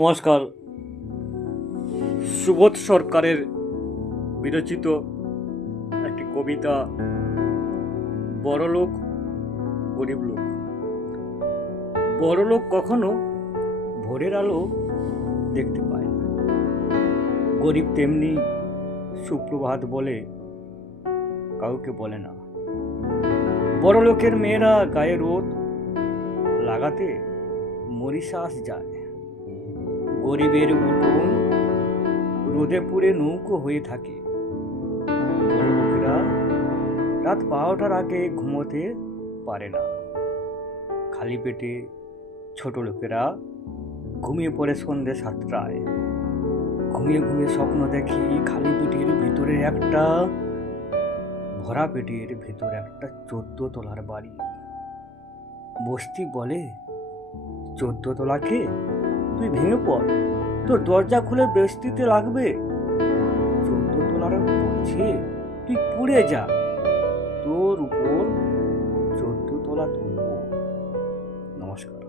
নমস্কার। সুবোধ সরকারের বিরচিত একটি কবিতা, বড়লোক গরিব লোক। বড়লোক কখনো ভোরের আলো দেখতে পায় না, গরিব তেমনি সুপ্রভাত বলে কাউকে বলে না। বড়লোকের মেয়েরা গায়ে রোদ লাগাতে মরিশাস যায়, গরিবের উঠোন রোদে পুড়ে নৌকো হয়ে থাকে। বড় লোকেরা রাত 12টার আগে ঘুমোতে পারে না, খালি পেটে ছোট লোকেরা ঘুমিয়ে পড়ে সন্ধ্যে 7টায়। ঘুমিয়ে ঘুমিয়ে স্বপ্ন দেখি খালি পেটের ভিতরে একটা, ভরা পেটের ভিতরে একটা 14 তলার বাড়ি। বস্তি বলে, 14 তলাকে তুই ভেঙে পড়, তোর দরজা খুলে বৃষ্টিতে লাগবে। 14 তলার বলছে তুই পুড়ে যা, তোর উপর 14 তলা তুলব। নমস্কার।